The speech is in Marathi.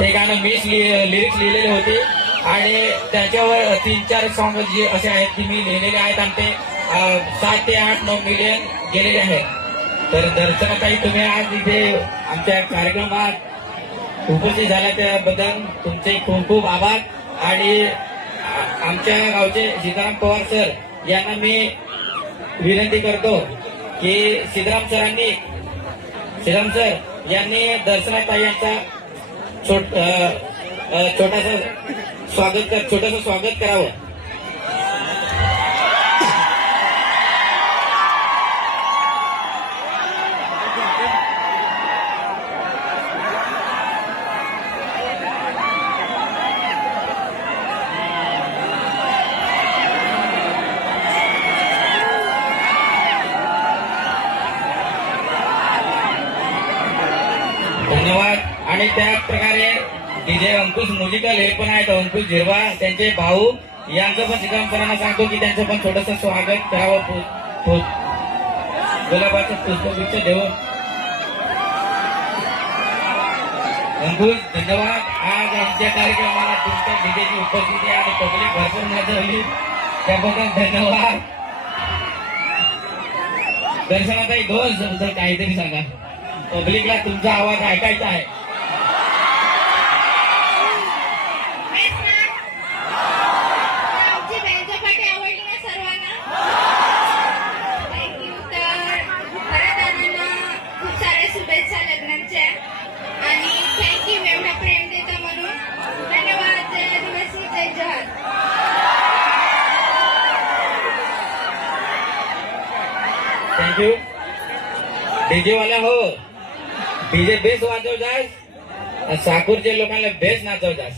हे गाणं मीच लिरिक्स लिहिलेले होते आणि त्याच्यावर 3-4 सॉंग जे असे आहेत की मी लिहिलेले आहेत आणि ते 7 ते 8-9 मिलियन गेलेले आहेत. तर दर्शनाताई, तुम्ही आज इथे आमच्या कार्यक्रमात उपस्थित झाला त्याबद्दल तुमचे खूप खूप आभार. आणि आमच्या गावचे सीताराम पवार सर यांना मी विनंती करतो की सीताराम सर यांनी दर्शनाताई यांचा छोटंसं स्वागत करावं. धन्यवाद. आणि त्याच प्रकारे डीजे अंकुश म्युझिकल हे पण आहेत, अंकुश झिरवा, त्यांचे भाऊ यांचं पण सीताराम सरांना सांगतो की त्यांचं पण छोटंसं स्वागत करावं. गुलाबाचं पुष्पगुच्छ देऊन. अंकुश, धन्यवाद. आज आमच्या कार्यक्रमाला तुमच्या डीजेची उपस्थिती आणि पब्लिक भरपूर मजा झाली त्याबद्दल धन्यवाद. दर्शनाताई, 2 शब्द काहीतरी सांगा, पब्लिकला तुमचा आवाज ऐकायचा आहे. शुभेच्छा लग्नाच्या आणि थँक्यू एवढा प्रेम देता म्हणून. धन्यवाद. जय आदिवासी, जय जवान. थँक्यू. डीजे वाला हो, डीजे बेस वाजव जास, साकूरच्या लोकांना बेस नाचव जास.